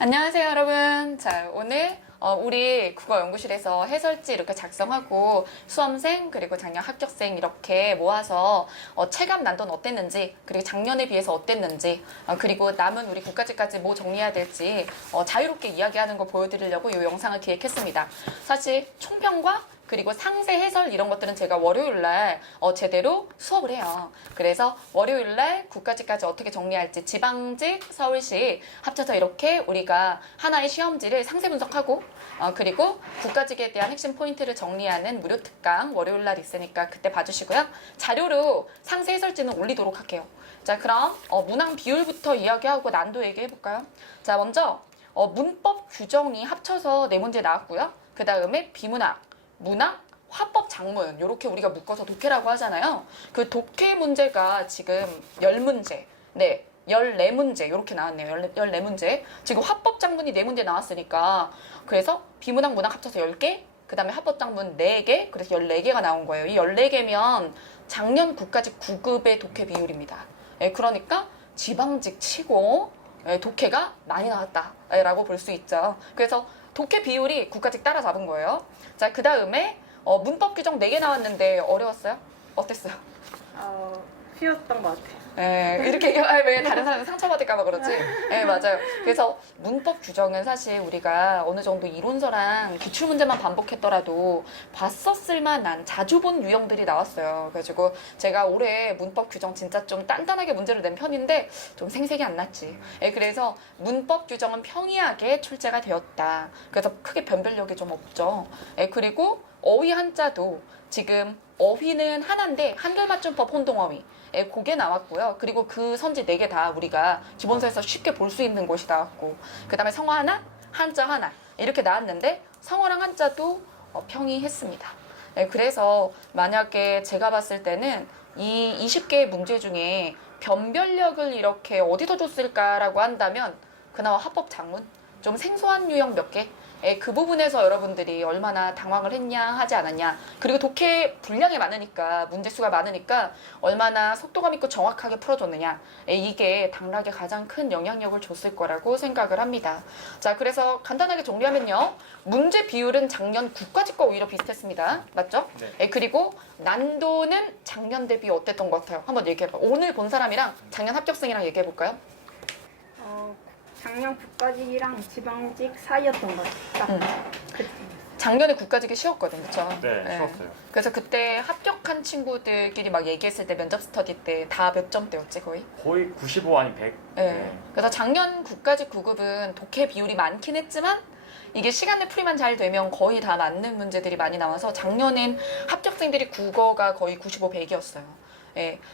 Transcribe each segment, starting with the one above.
안녕하세요, 여러분. 자, 오늘 우리 국어연구실에서 해설지 이렇게 작성하고 수험생 그리고 작년 합격생 이렇게 모아서 체감 난도는 어땠는지, 그리고 작년에 비해서 어땠는지, 그리고 남은 우리 국가직까지 뭐 정리해야 될지 자유롭게 이야기하는 거 보여드리려고 이 영상을 기획했습니다. 사실 총평과 그리고 상세 해설 이런 것들은 제가 월요일날 제대로 수업을 해요. 그래서 월요일날 국가직까지 어떻게 정리할지 지방직, 서울시 합쳐서 이렇게 우리가 하나의 시험지를 상세 분석하고 그리고 국가직에 대한 핵심 포인트를 정리하는 무료 특강 월요일날 있으니까 그때 봐주시고요. 자료로 상세 해설지는 올리도록 할게요. 자, 그럼 문항 비율부터 이야기하고 난도 얘기해볼까요? 자, 먼저 문법 규정이 합쳐서 네 문제 나왔고요. 그 다음에 비문학, 문학, 화법, 작문 이렇게 우리가 묶어서 독해라고 하잖아요. 그 독해 문제가 지금 10문제, 네, 14문제 이렇게 나왔네요. 14문제. 지금 화법, 작문이 4문제 나왔으니까 그래서 비문학, 문학 합쳐서 10개, 그 다음에 화법, 작문 4개, 그래서 14개가 나온 거예요. 이 14개면 작년 국가직 9급의 독해 비율입니다. 그러니까 지방직 치고 독해가 많이 나왔다라고 볼 수 있죠. 그래서 독해 비율이 국가직 따라잡은 거예요. 자, 그 다음에 문법 규정 4개 나왔는데 어려웠어요? 어땠어요? 쉬웠던 것 같아요. 이렇게 왜 다른 사람이 상처받을까봐 그러지? 네, 맞아요. 그래서 문법 규정은 사실 우리가 어느 정도 이론서랑 기출문제만 반복했더라도 봤었을 만한 자주 본 유형들이 나왔어요. 그래가지고 제가 올해 문법 규정 진짜 좀 단단하게 문제를 낸 편인데 좀 생색이 안 났지. 그래서 문법 규정은 평이하게 출제가 되었다. 그래서 크게 변별력이 좀 없죠. 그리고 어휘 한자도 지금 어휘는 하나인데 한글맞춤법 혼동어휘 그게 나왔고요. 그리고 그 선지 4개 다 우리가 기본서에서 쉽게 볼 수 있는 곳이 나왔고, 그 다음에 성어 하나, 한자 하나 이렇게 나왔는데 성어랑 한자도 평이했습니다. 그래서 만약에 제가 봤을 때는 이 20개의 문제 중에 변별력을 이렇게 어디서 줬을까라고 한다면 그나마 화법, 작문 좀 생소한 유형 몇 개, 그 부분에서 여러분들이 얼마나 당황을 했냐 하지 않았냐, 그리고 독해 분량이 많으니까 문제 수가 많으니까 얼마나 속도감 있고 정확하게 풀어줬느냐, 이게 당락에 가장 큰 영향력을 줬을 거라고 생각을 합니다. 자, 그래서 간단하게 정리하면요, 문제 비율은 작년 국가직과 오히려 비슷했습니다. 맞죠? 네. 그리고 난도는 작년 대비 어땠던 것 같아요? 한번 얘기해봐. 오늘 본 사람이랑 작년 합격생이랑 얘기해볼까요? 작년 국가직이랑 지방직 사이였던 것 같아요. 작년에 국가직이 쉬웠거든, 그쵸? 네, 쉬웠어요. 그래서 그때 합격한 친구들끼리 막 얘기했을 때 면접 스터디 때 다 몇 점대였지, 거의? 거의 95 아니 100. 네. 그래서 작년 국가직 9급은 독해 비율이 많긴 했지만 이게 시간내 풀이만 잘 되면 거의 다 맞는 문제들이 많이 나와서 작년엔 합격생들이 국어가 거의 95, 100이었어요.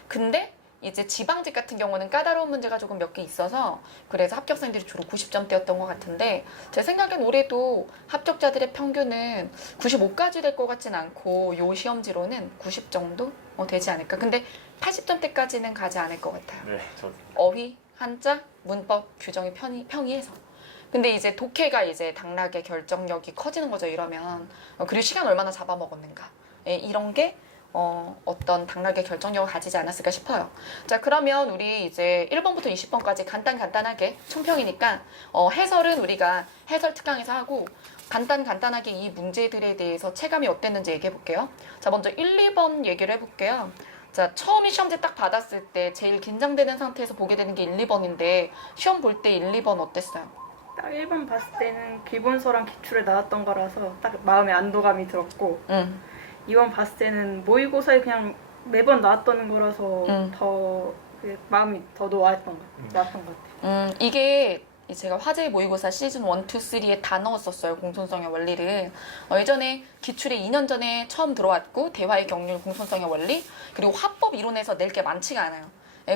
근데 이제 지방직 같은 경우는 까다로운 문제가 조금 몇 개 있어서 그래서 합격생들이 주로 90점대였던 것 같은데, 제 생각엔 올해도 합격자들의 평균은 95까지 될 것 같진 않고 요 시험지로는 90 정도 되지 않을까. 근데 80점대까지는 가지 않을 것 같아요. 네, 저 어휘, 한자, 문법 규정이 평이해서. 근데 이제 독해가 이제 당락의 결정력이 커지는 거죠, 이러면. 그리고 시간 얼마나 잡아먹었는가. 이런 게 어떤 당락의 결정력을 가지지 않았을까 싶어요. 자, 그러면 우리 이제 1번부터 20번까지 간단하게 총평이니까 해설은 우리가 해설 특강에서 하고 간단하게 이 문제들에 대해서 체감이 어땠는지 얘기해 볼게요. 자, 먼저 1, 2번 얘기를 해볼게요. 자, 처음에 시험지 딱 받았을 때 제일 긴장되는 상태에서 보게 되는 게 1, 2번인데 시험 볼 때 1, 2번 어땠어요? 딱 1번 봤을 때는 기본서랑 기출에 나왔던 거라서 딱 마음에 안도감이 들었고, 2번 봤을 때는 모의고사에 그냥 매번 나왔던 거라서 더 마음이 더 놓았던 것 같아요. 이게 제가 화제의 모의고사 시즌 1, 2, 3에 다 넣었었어요. 공손성의 원리를. 예전에 기출에 2년 전에 처음 들어왔고 대화의 경륜, 공손성의 원리, 그리고 화법 이론에서 낼 게 많지가 않아요.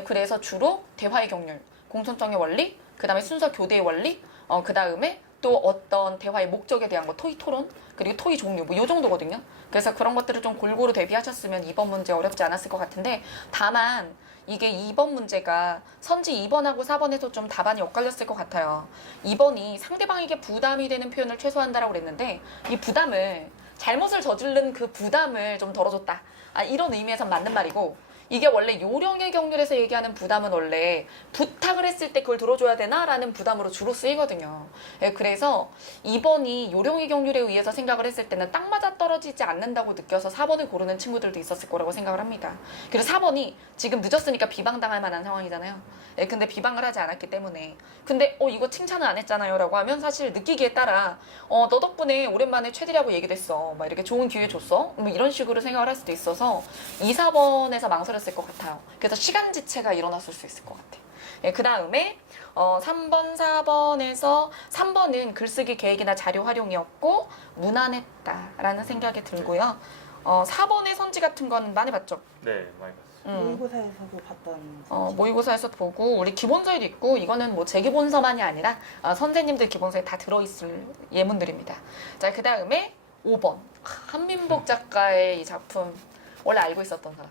그래서 주로 대화의 경륜, 공손성의 원리, 그 다음에 순서 교대의 원리, 그 다음에 또 어떤 대화의 목적에 대한 거, 토의 토론, 그리고 토의 종류, 뭐 요 정도거든요. 그래서 그런 것들을 좀 골고루 대비하셨으면 2번 문제 어렵지 않았을 것 같은데, 다만 이게 2번 문제가 선지 2번하고 4번에서 좀 답안이 엇갈렸을 것 같아요. 2번이 상대방에게 부담이 되는 표현을 최소화한다라고 그랬는데, 이 부담을, 잘못을 저지른 그 부담을 좀 덜어줬다, 이런 의미에서 맞는 말이고, 이게 원래 요령의 경륜에서 얘기하는 부담은 원래 부탁을 했을 때 그걸 들어줘야 되나라는 부담으로 주로 쓰이거든요. 예, 그래서 2번이 요령의 경륜에 의해서 생각을 했을 때는 딱 맞아 떨어지지 않는다고 느껴서 4번을 고르는 친구들도 있었을 거라고 생각을 합니다. 그래서 4번이 지금 늦었으니까 비방당할 만한 상황이잖아요. 예, 근데 비방을 하지 않았기 때문에. 근데 이거 칭찬을 안 했잖아요 라고 하면 사실 느끼기에 따라 너 덕분에 오랜만에 최디라고 얘기됐어. 막 이렇게 좋은 기회 줬어. 뭐 이런 식으로 생각을 할 수도 있어서 2, 4번에서 망설였을 것 같아요. 그래서 시간 지체가 일어났을 수 있을 것 같아요. 예, 그 다음에 3번, 4번에서 3번은 글쓰기 계획이나 자료 활용이었고 무난했다라는 생각이 들고요. 4번의 선지 같은 건 많이 봤죠? 네, 많이 봤어요. 모의고사에서도 봤던 모의고사에서 보고 우리 기본서에도 있고 이거는 뭐 제 기본서만이 아니라 선생님들 기본서에 다 들어있을 예문들입니다. 자, 그 다음에 5번 한민복 작가의 이 작품 원래 알고 있었던 사람.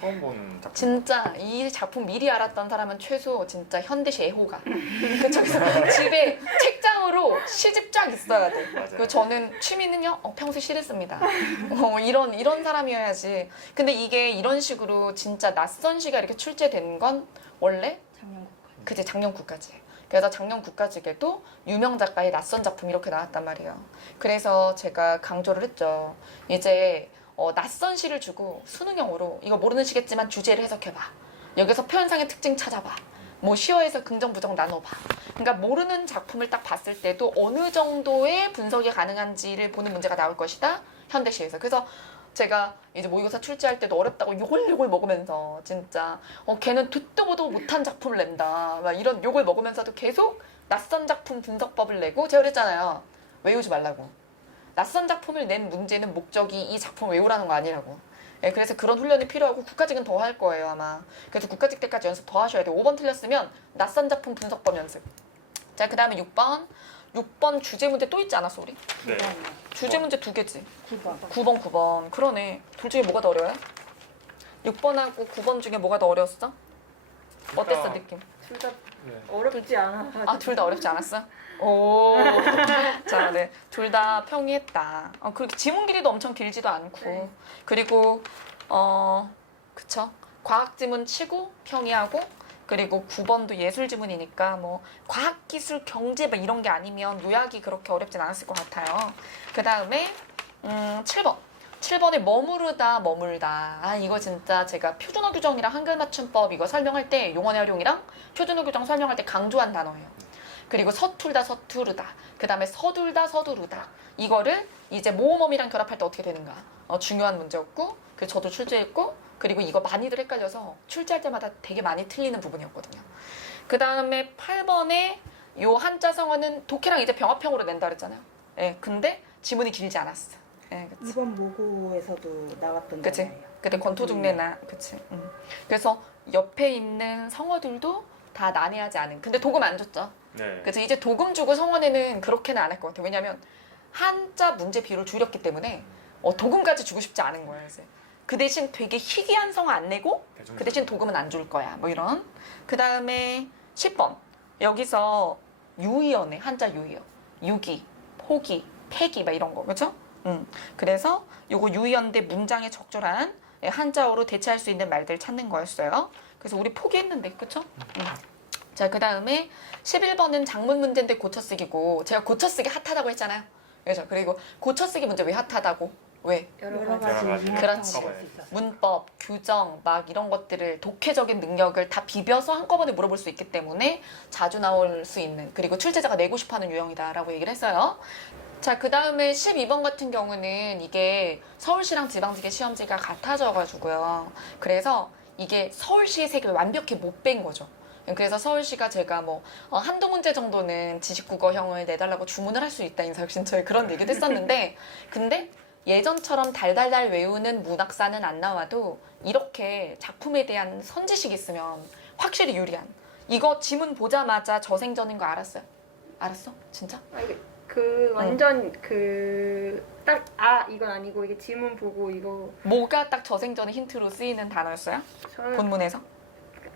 처음 본 작품. 진짜 이 작품 미리 알았던 사람은 최소 진짜 현대시 애호가. 그쵸? 그래서 집에 책장으로 시집 쫙 있어야 돼. 맞아요. 그리고 저는 취미는요, 평소에 시를 씁니다. 이런 사람이어야지. 근데 이게 이런 식으로 진짜 낯선 시가 이렇게 출제된 건 원래 작년국화. 그제 작년 국가지. 그래서 작년 국가직에도 유명 작가의 낯선 작품 이렇게 나왔단 말이에요. 그래서 제가 강조를 했죠. 이제 낯선 시를 주고 수능형으로 이거 모르는 시겠지만 주제를 해석해봐. 여기서 표현상의 특징 찾아봐. 뭐 시어에서 긍정 부정 나눠봐. 그러니까 모르는 작품을 딱 봤을 때도 어느 정도의 분석이 가능한지를 보는 문제가 나올 것이다. 현대시에서. 그래서 제가 이제 모의고사 출제할 때도 어렵다고 요걸 먹으면서 진짜 걔는 듣도 보도 못한 작품을 낸다. 막 이런 욕을 먹으면서도 계속 낯선 작품 분석법을 내고 제가 그랬잖아요. 외우지 말라고. 낯선 작품을 낸 문제는 목적이 이 작품을 외우라는 거 아니라고. 예, 그래서 그런 훈련이 필요하고 국가직은 더 할 거예요 아마. 그래서 국가직 때까지 연습 더 하셔야 돼요. 5번 틀렸으면 낯선 작품 분석법 연습. 자, 그 다음에 6번 주제 문제 또 있지 않았어 우리? 네. 주제 문제 2개지. 9번. 9번. 그러네. 둘 중에 뭐가 더 어려워요? 6번하고 9번 중에 뭐가 더 어려웠어? 어땠어 느낌? 둘 다 네. 어렵지 않아. 둘 다 어렵지 않았어? 오. 자, 네. 둘 다 평이했다. 그리고 지문 길이도 엄청 길지도 않고. 네. 그리고, 그쵸. 과학 지문 치고 평이하고, 그리고 9번도 예술 지문이니까 뭐, 과학, 기술, 경제 뭐 이런 게 아니면 요약이 그렇게 어렵진 않았을 것 같아요. 그 다음에, 7번. 7번에 머물다. 이거 진짜 제가 표준어 규정이랑 한글 맞춤법 이거 설명할 때 용언의 활용이랑 표준어 규정 설명할 때 강조한 단어예요. 그리고 서투르다. 그 다음에 서두르다. 이거를 이제 모음어미랑 결합할 때 어떻게 되는가. 중요한 문제였고, 그래서 저도 출제했고, 그리고 이거 많이들 헷갈려서 출제할 때마다 되게 많이 틀리는 부분이었거든요. 그 다음에 8번에 요 한자 성어는 독해랑 이제 병합형으로 낸다 그랬잖아요. 예, 근데 지문이 길지 않았어. 예, 그치. 이번 모고에서도 나왔던 그치? 단어예요. 그때 권토중래나 그치. 그래서 옆에 있는 성어들도 다 난해하지 않은. 근데 도금 안 줬죠. 네. 그래서 이제 도금 주고 성원에는 그렇게는 안 할 것 같아요. 왜냐면 한자 문제 비율을 줄였기 때문에 도금까지 주고 싶지 않은 거예요. 그래서 그 대신 되게 희귀한 성어 안 내고 그 대신 도금은 안 줄 거야. 뭐 이런. 그 다음에 10번. 여기서 유의어네. 한자 유의어. 유기, 포기, 폐기 막 이런 거. 그렇죠? 그래서 요거 유의어인데 문장에 적절한 한자어로 대체할 수 있는 말들 찾는 거였어요. 그래서 우리 포기했는데, 그쵸? 자, 그 다음에 11번은 장문 문제인데 고쳐쓰기고, 제가 고쳐쓰기 핫하다고 했잖아요. 그죠? 그리고 고쳐쓰기 문제 왜 핫하다고? 왜? 여러 여러 가지 가지. 그렇지. 문법, 규정, 막 이런 것들을 독해적인 능력을 다 비벼서 한꺼번에 물어볼 수 있기 때문에 자주 나올 수 있는, 그리고 출제자가 내고 싶어하는 유형이다라고 얘기를 했어요. 자, 그 다음에 12번 같은 경우는 이게 서울시랑 지방직의 시험지가 같아져가지고요. 그래서 이게 서울시의 색을 완벽히 못 뺀 거죠. 그래서 서울시가 제가 뭐 한두 문제 정도는 지식국어형을 내달라고 주문을 할 수 있다 인사혁신처에 그런 얘기도 했었는데, 근데 예전처럼 달달달 외우는 문학사는 안 나와도 이렇게 작품에 대한 선지식이 있으면 확실히 유리한. 이거 지문 보자마자 저생전인 거 알았어요? 알았어? 진짜? 완전 이건 아니고 이게 지문 보고 이거 뭐가 딱 저생전의 힌트로 쓰이는 단어였어요? 저는 본문에서?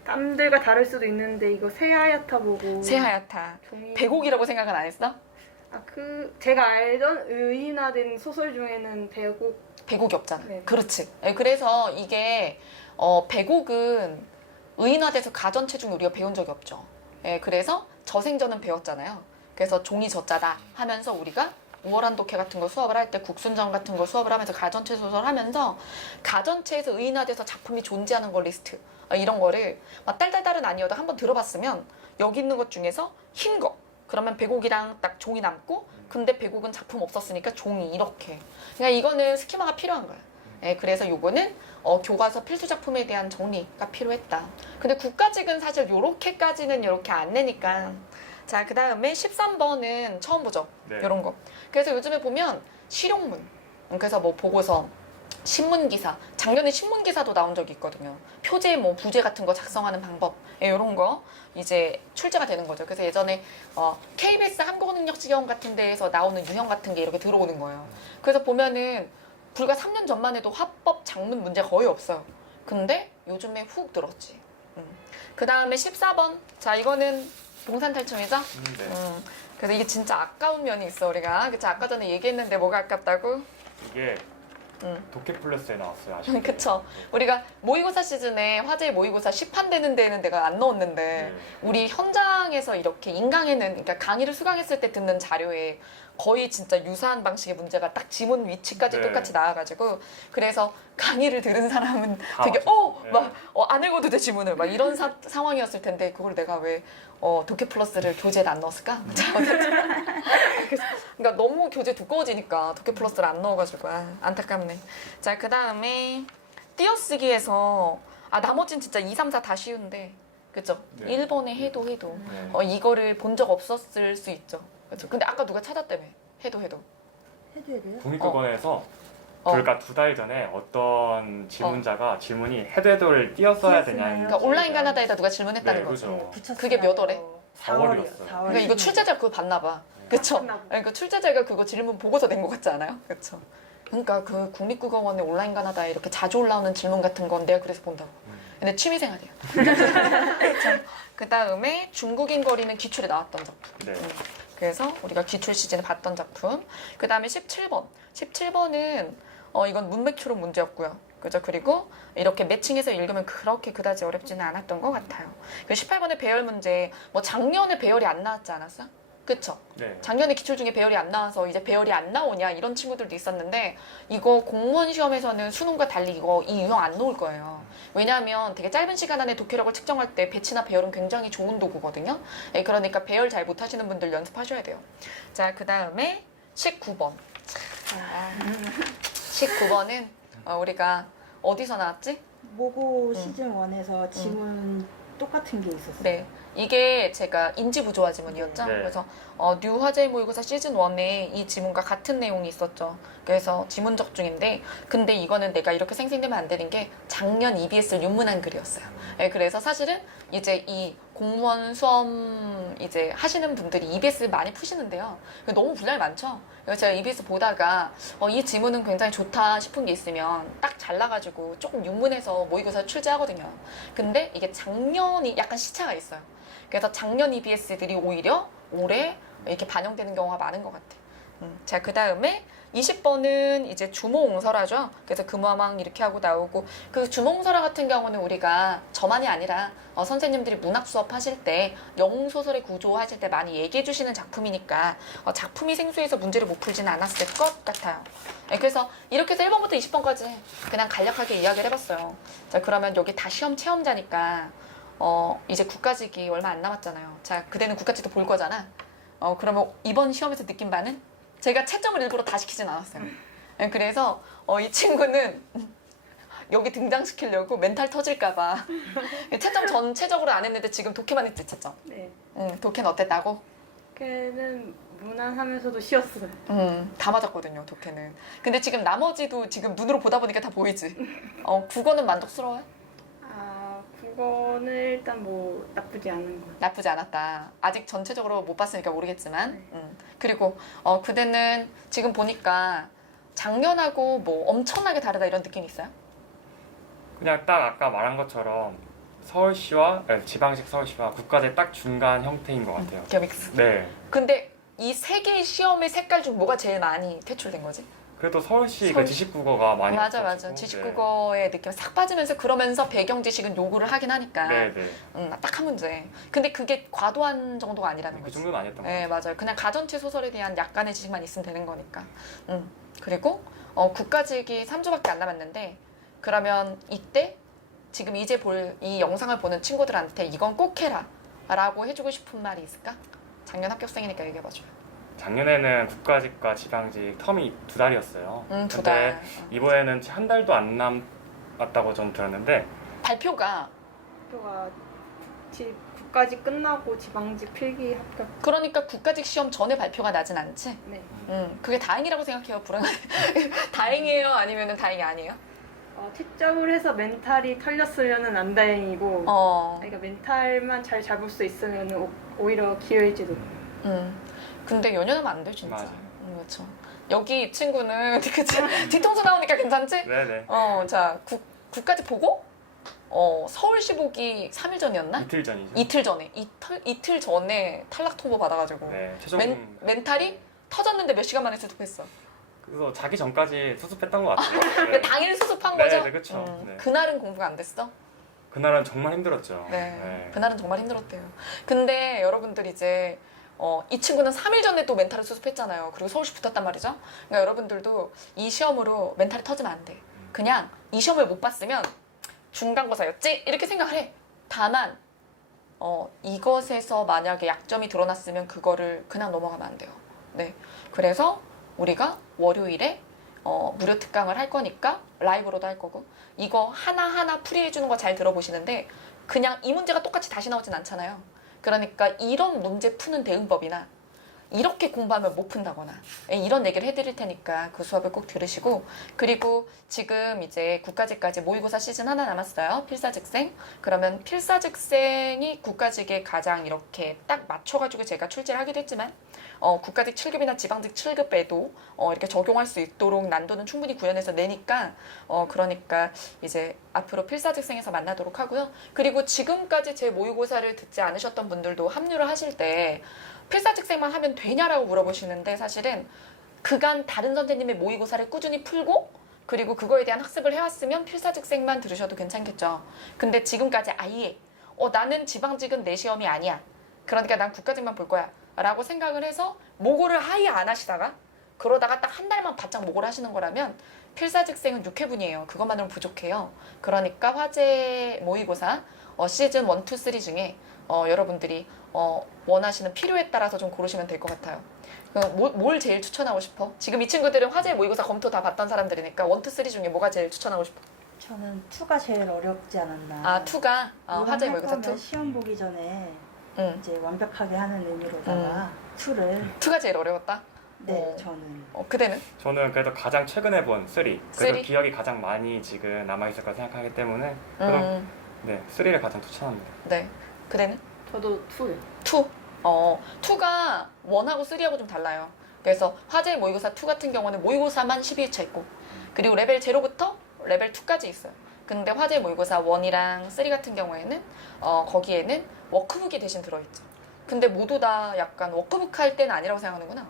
남들과 다를 수도 있는데 이거 새하얗다 보고 새하얗다. 종이 배곡이라고 생각은 안 했어? 제가 알던 의인화된 소설 중에는 배곡 배곡이 없잖아. 네. 그렇지. 예, 그래서 이게 배곡은 의인화돼서 가전체중 우리가 배운 적이 없죠. 예, 그래서 저생전은 배웠잖아요. 그래서 종이 저자다 하면서 우리가 우월한 독해 같은 거 수업을 할 때 국순정 같은 거 수업을 하면서 가전체 소설 하면서 가전체에서 의인화돼서 작품이 존재하는 거 리스트 이런 거를 막 딸딸딸은 아니어도 한번 들어봤으면 여기 있는 것 중에서 흰 거 그러면 배곡이랑 딱 종이 남고 근데 배곡은 작품 없었으니까 종이 이렇게 그러니까 이거는 스키마가 필요한 거야. 예, 그래서 요거는 교과서 필수 작품에 대한 정리가 필요했다. 근데 국가직은 사실 요렇게까지는 이렇게 안 내니까 자, 그 다음에 13번은 처음 보죠. 네. 이런 거. 그래서 요즘에 보면 실용문. 그래서 뭐 보고서, 신문기사. 작년에 신문기사도 나온 적이 있거든요. 표제, 뭐 부제 같은 거 작성하는 방법. 이런 거 이제 출제가 되는 거죠. 그래서 예전에 KBS 한국어능력시험 같은 데에서 나오는 유형 같은 게 이렇게 들어오는 거예요. 그래서 보면은 불과 3년 전만 해도 화법 작문 문제가 거의 없어요. 근데 요즘에 훅 늘었지. 그 다음에 14번. 자, 이거는 봉산탈춤이죠? 네. 그래서 이게 진짜 아까운 면이 있어 우리가. 그쵸? 아까 전에 얘기했는데 뭐가 아깝다고? 이게 독해 플러스에 나왔어요. 아쉽게. 그쵸. 우리가 모의고사 시즌에 화제의 모의고사 10판 되는 데는 내가 안 넣었는데 네. 우리 현장에서 이렇게 인강에는 그러니까 강의를 수강했을 때 듣는 자료에 거의 진짜 유사한 방식의 문제가 딱 지문 위치까지 네. 똑같이 나와가지고 그래서 강의를 들은 사람은 되게 맞죠. 네. 막 안 읽어도 돼 지문을 막 이런 상황이었을 텐데 그걸 내가 왜 독해 플러스를 교재에 안 넣었을까? 자, 어쨌든 그러니까 너무 교재 두꺼워지니까 독해 플러스를 안 넣어가지고 안타깝네. 자, 그 다음에 띄어쓰기에서 나머지는 진짜 2, 3, 4 다 쉬운데 그죠? 네. 1번에 해도 네. 이거를 본 적 없었을 수 있죠. 그렇죠? 근데 아까 누가 찾았다며 해도 해줘야 돼요? 국립국어원에서 어. 그러니까 2달 전에 어떤 질문자가 질문이 해도해도를 띄어써야 되냐. 그러니까 온라인 가나다에다 누가 질문했다는 네, 거죠. 그죠. 붙였어요. 그게 몇 월에? 4월이었어요. 그러니까 이거 출제자가 그거 봤나 봐. 그쵸? 그러니까 출제자가 그거 질문 보고서 낸 것 같지 않아요? 그쵸? 그러니까 그 국립국어원의 온라인 가나다에 이렇게 자주 올라오는 질문 같은 건 내가 그래서 본다고. 근데 취미생활이야. 그 다음에 중국인 거리는 기출에 나왔던 작품. 네. 그래서 우리가 기출 시즌에 봤던 작품. 그 다음에 17번. 17번은 이건 문맥 추론 문제였고요. 그죠? 그리고 이렇게 매칭해서 읽으면 그렇게 그다지 어렵지는 않았던 것 같아요. 그 18번의 배열 문제, 뭐 작년에 배열이 안 나왔지 않았어? 그쵸? 네. 작년에 기출 중에 배열이 안 나와서 이제 배열이 안 나오냐 이런 친구들도 있었는데 이거 공무원 시험에서는 수능과 달리 이 유형 안 나올 거예요. 왜냐하면 되게 짧은 시간 안에 독해력을 측정할 때 배치나 배열은 굉장히 좋은 도구거든요. 그러니까 배열 잘 못하시는 분들 연습하셔야 돼요. 자, 그 다음에 19번. 19번은 우리가 어디서 나왔지? 모고 시즌 1에서 지문 똑같은 게 있었어요. 네. 이게 제가 인지부조화 지문이었죠. 네. 그래서 뉴 화제의 모의고사 시즌 1에 이 지문과 같은 내용이 있었죠. 그래서 지문 적중인데 근데 이거는 내가 이렇게 생생되면 안 되는 게 작년 EBS를 윤문한 글이었어요. 네, 그래서 사실은 이제 이 공무원 수험 이제 하시는 분들이 EBS를 많이 푸시는데요. 너무 분량이 많죠. 그래서 제가 EBS 보다가 이 지문은 굉장히 좋다 싶은 게 있으면 딱 잘라가지고 조금 윤문해서 모의고사 출제하거든요. 근데 이게 작년이 약간 시차가 있어요. 그래서 작년 EBS들이 오히려 올해 이렇게 반영되는 경우가 많은 것 같아. 자, 그 다음에 20번은 이제 주모옹설화죠. 그래서 금화망 이렇게 하고 나오고 그 주모옹설화 같은 경우는 우리가 저만이 아니라 선생님들이 문학 수업 하실 때 영웅소설의 구조 하실 때 많이 얘기해 주시는 작품이니까 작품이 생소해서 문제를 못 풀지는 않았을 것 같아요. 그래서 이렇게 해서 1번부터 20번까지 그냥 간략하게 이야기를 해봤어요. 자, 그러면 여기 다 시험 체험자니까 이제 국가직이 얼마 안 남았잖아요. 자, 그대는 국가직도 볼 거잖아. 그러면 이번 시험에서 느낀 바는 제가 채점을 일부러 다 시키진 않았어요. 그래서 이 친구는 여기 등장시키려고 멘탈 터질까봐 채점 전체적으로 안 했는데 지금 독해만 했지, 채점. 네. 독해는 어땠다고? 걔는 무난하면서도 쉬웠어요. 다 맞았거든요, 독해는. 근데 지금 나머지도 지금 눈으로 보다 보니까 다 보이지? 국어는 만족스러워요? 국어는 일단 뭐 나쁘지 않은 것 같아요. 나쁘지 않았다. 아직 전체적으로 못 봤으니까 모르겠지만. 그리고 그대는 지금 보니까 작년하고 뭐 엄청나게 다르다 이런 느낌이 있어요? 그냥 딱 아까 말한 것처럼 서울시와 지방식 서울시와 국가대 딱 중간 형태인 것 같아요. 믹스. 네. 근데 이 세 개의 시험의 색깔 중 뭐가 제일 많이 퇴출된 거지? 그래도 서울시 그 지식국어가 많이 맞아 없어지고, 지식국어의 느낌 싹 빠지면서 그러면서 배경 지식은 요구를 하긴 하니까 네네. 딱 한 문제. 근데 그게 과도한 정도가 아니라는 그 거지. 정도는 아니었던 것 네, 같아요. 맞아요. 그냥 가전체 소설에 대한 약간의 지식만 있으면 되는 거니까. 그리고 국가직이 3주밖에 안 남았는데 그러면 이때 지금 이제 볼 이 영상을 보는 친구들한테 이건 꼭 해라 라고 해주고 싶은 말이 있을까? 작년 합격생이니까 얘기해봐줘요. 작년에는 국가직과 지방직 텀이 2달이었어요. 두 근데 달. 이번에는 한 달도 안 남았다고 좀 들었는데 발표가 학교가 국가직 끝나고 지방직 필기 합격. 그러니까 국가직 시험 전에 발표가 나진 않지? 네. 그게 다행이라고 생각해요. 불행한 다행이에요? 아니면 다행이 아니에요? 채점을 해서 멘탈이 털렸으면 안 다행이고 그러니까 멘탈만 잘 잡을 수 있으면 오히려 기회일지도. 근데 연연하면 안 돼 진짜. 맞아요. 그렇죠. 여기 이 친구는 그치? 뒤통수 나오니까 괜찮지? 네네. 자 국까지 보고 서울시 보기 3일 전이었나? 이틀 전이죠. 이틀 전에 이틀 전에 탈락 통보 받아가지고 네, 최종 멘탈이 터졌는데 몇 시간 만에 수습했어. 그래서 자기 전까지 수습했던 것 같아요. 그러니까 당일 수습한 네, 거죠? 네, 그쵸. 네. 그날은 공부가 안 됐어? 그날은 정말 힘들었죠. 네. 그날은 정말 힘들었대요. 근데 여러분들 이제 이 친구는 3일 전에 또 멘탈을 수습했잖아요. 그리고 서울시 붙었단 말이죠. 그러니까 여러분들도 이 시험으로 멘탈이 터지면 안 돼. 그냥 이 시험을 못 봤으면 중간고사였지? 이렇게 생각을 해. 다만 이것에서 만약에 약점이 드러났으면 그거를 그냥 넘어가면 안 돼요. 네. 그래서 우리가 월요일에 무료 특강을 할 거니까 라이브로도 할 거고 이거 하나하나 풀이해 주는 거 잘 들어보시는데 그냥 이 문제가 똑같이 다시 나오진 않잖아요. 그러니까 이런 문제 푸는 대응법이나 이렇게 공부하면 못 푼다거나 이런 얘기를 해드릴 테니까 그 수업을 꼭 들으시고 그리고 지금 이제 국가직까지 모의고사 시즌 하나 남았어요. 필사직생. 그러면 필사직생이 국가직에 가장 이렇게 딱 맞춰가지고 제가 출제를 하기도 했지만 국가직 7급이나 지방직 7급에도 이렇게 적용할 수 있도록 난도는 충분히 구현해서 내니까 그러니까 이제 앞으로 필사직생에서 만나도록 하고요. 그리고 지금까지 제 모의고사를 듣지 않으셨던 분들도 합류를 하실 때 필사직생만 하면 되냐라고 물어보시는데 사실은 그간 다른 선생님의 모의고사를 꾸준히 풀고 그리고 그거에 대한 학습을 해왔으면 필사직생만 들으셔도 괜찮겠죠. 근데 지금까지 아예 나는 지방직은 내 시험이 아니야. 그러니까 난 국가직만 볼 거야. 라고 생각을 해서 모고를 아예 안 하시다가 그러다가 딱 한 달만 바짝 모고를 하시는 거라면 필사직생은 6회분이에요. 그것만으로는 부족해요. 그러니까 화제 모의고사 시즌 1, 2, 3 중에 여러분들이 원하시는 필요에 따라서 좀 고르시면 될 것 같아요. 뭘 제일 추천하고 싶어? 지금 이 친구들은 화제 모의고사 검토 다 봤던 사람들이니까 1, 2, 3 중에 뭐가 제일 추천하고 싶어? 저는 2가 제일 어렵지 않았나. 2가 화제 모의고사 2? 시험 보기 전에 이제 완벽하게 하는 의미로다가 2가 제일 어려웠다? 네, 저는. 그대는? 저는 그래도 가장 최근에 본 3. 그래서 3? 기억이 가장 많이 지금 남아있을 거라 생각하기 때문에 그래도 네, 3를 가장 추천합니다. 네. 그대는? 저도 2요. 2. 2가 1하고 3하고 좀 달라요. 그래서 화제 모의고사 2 같은 경우는 모의고사만 12일차 있고 그리고 레벨 0부터 레벨 2까지 있어요. 근데 화제 모의고사 1이랑 3 같은 경우에는 거기에는 워크북이 대신 들어있죠. 근데 모두 다 약간 워크북 할 때는 아니라고 생각하는구나.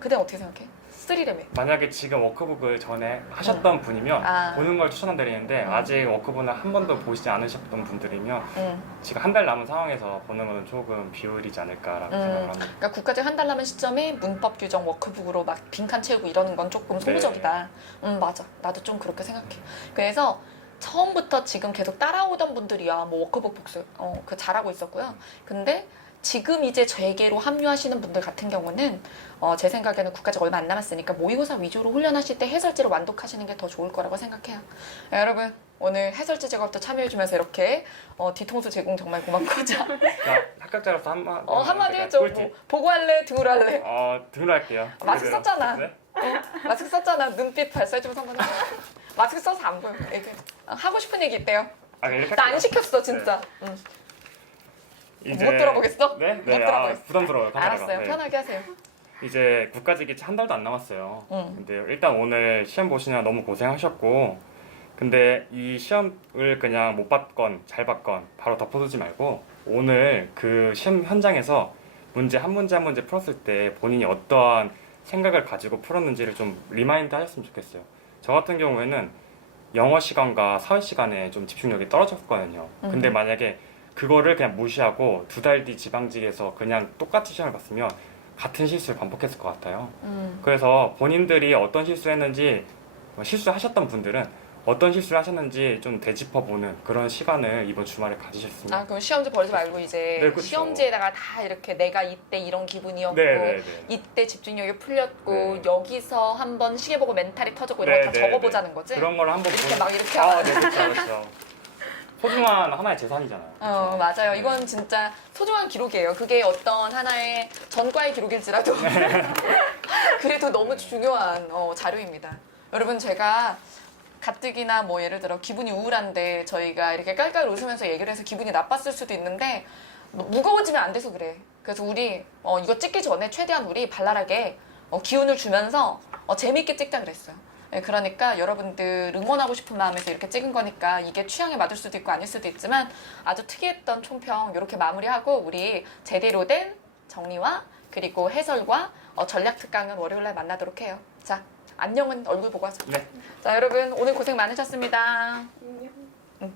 그대는 어떻게 생각해? 3래며. 만약에 지금 워크북을 전에 하셨던 분이면 보는 걸 추천드리는데 아직 워크북을 한 번도 보시지 않으셨던 분들이면 지금 한 달 남은 상황에서 보는 것은 조금 비효율이지 않을까라고 생각을 합니다. 그러니까 국가직 한 달 남은 시점에 문법 규정 워크북으로 막 빈칸 채우고 이러는 건 조금 소모적이다. 맞아. 나도 좀 그렇게 생각해. 그래서 처음부터 지금 계속 따라오던 분들이야 뭐 워크북 복수 그 잘하고 있었고요. 근데 지금 이제 저에게로 합류하시는 분들 같은 경우는 제 생각에는 국가직 얼마 안 남았으니까 모의고사 위주로 훈련하실 때 해설지로 완독하시는 게 더 좋을 거라고 생각해요. 여러분 오늘 해설지 제공도 참여해주면서 이렇게 뒤통수 제공 정말 고맙고 자 합격자로서 한마디 해줘. 뭐, 보고 할래? 등으로 할래? 등으로 할게요. 마스크 썼잖아. 네? 마스크 썼잖아. 눈빛 발사해주면서 한번 해줘. 마스크 써서 안 보여. 이게 하고 싶은 얘기 있대요. 나 안 시켰어 진짜. 이제 못 들어보겠어? 네? 못 들어보겠어. 부담스러워요. 카메라가. 알았어요. 네. 편하게 하세요. 이제 국가직이 한 달도 안 남았어요. 근데 일단 오늘 시험 보시느라 너무 고생하셨고 근데 이 시험을 그냥 못 봤건 잘 봤건 바로 덮어두지 말고 오늘 그 시험 현장에서 문제 한 문제 한 문제 풀었을 때 본인이 어떠한 생각을 가지고 풀었는지를 좀 리마인드 하셨으면 좋겠어요. 저 같은 경우에는 영어 시간과 사회 시간에 좀 집중력이 떨어졌거든요. 근데 만약에 그거를 그냥 무시하고 2달 뒤 지방직에서 그냥 똑같이 시험을 봤으면 같은 실수를 반복했을 것 같아요. 그래서 본인들이 어떤 실수했는지, 실수하셨던 분들은 어떤 실수를 하셨는지 좀 되짚어보는 그런 시간을 이번 주말에 가지셨으면. 아, 그럼 시험지 버리지 말고 이제 네, 그쵸. 시험지에다가 다 이렇게 내가 이때 이런 기분이었고 네. 이때 집중력이 풀렸고 네. 여기서 한번 시계 보고 멘탈이 터졌고 네, 이런 거 다 네, 적어보자는 거지? 그런 걸 한번 이렇게 막 이렇게 아, 하면. 네, 그렇죠. 소중한 하나의 재산이잖아요. 그렇죠? 맞아요. 네. 이건 진짜 소중한 기록이에요. 그게 어떤 하나의 전과의 기록일지라도 그래도 너무 중요한 자료입니다. 여러분, 제가 가뜩이나 뭐 예를 들어 기분이 우울한데 저희가 이렇게 깔깔 웃으면서 얘기를 해서 기분이 나빴을 수도 있는데 무거워지면 안 돼서 그래. 그래서 우리 이거 찍기 전에 최대한 우리 발랄하게 기운을 주면서 재밌게 찍자 그랬어요. 예, 그러니까 여러분들 응원하고 싶은 마음에서 이렇게 찍은 거니까 이게 취향에 맞을 수도 있고 아닐 수도 있지만 아주 특이했던 총평 이렇게 마무리하고 우리 제대로 된 정리와 그리고 해설과 전략 특강은 월요일날 만나도록 해요. 자, 안녕은 얼굴 보고 하자. 네. 자, 여러분 오늘 고생 많으셨습니다. 안녕. 응.